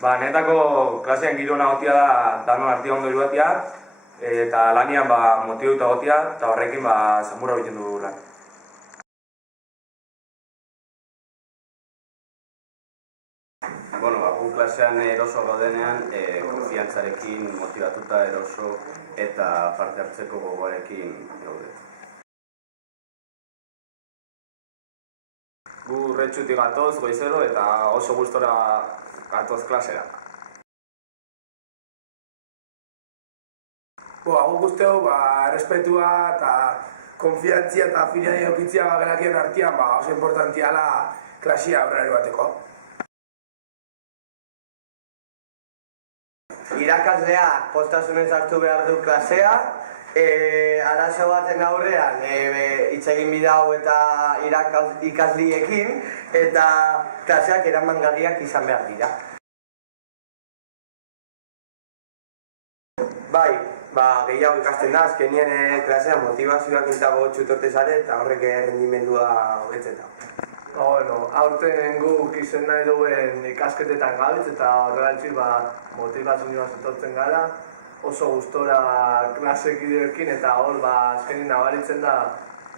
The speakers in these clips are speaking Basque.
Netako klasean girona gotia da danon arti ondo iruatia, eta lanian motibuta gotia, eta horrekin zamura egiten du lan. Gu klasean eroso gaudenean, konfiantzarekin, motibatuta eroso eta parte hartzeko gogoarekin gaude. Gu retxutik gatoz goizero eta oso gustora gatoz klasera. Gu guzteu, errespetua eta konfiantzia eta afinidade eukitzia gerakien artean oso importantiala klasia aurrera bateko. Irakasleak postasunez hartu behar du klasea, arazo baten aurrean hitz egin bidau eta ikasliekin, eta klaseak eramangarriak izan behar dira. Bai, gehiago ikasten da, azkenien klasean motivazioak intago txutortezare eta horrek errendimendua hobetzen da. Aurten guk izen nahi duen ikasketetan gabitz eta horregatxik motivazioa etortzen gara, oso gustora klasekideekin eta hor azkenin nabaritzen da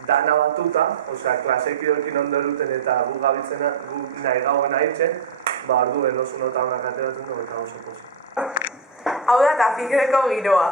dana batuta, klasekideekin ondo eruten eta guk gabitzen guk nahi gauen ahitzen, orduen oso nota honak ateratzen dugu eta oso pozik. Hau da eta fikreko giroa.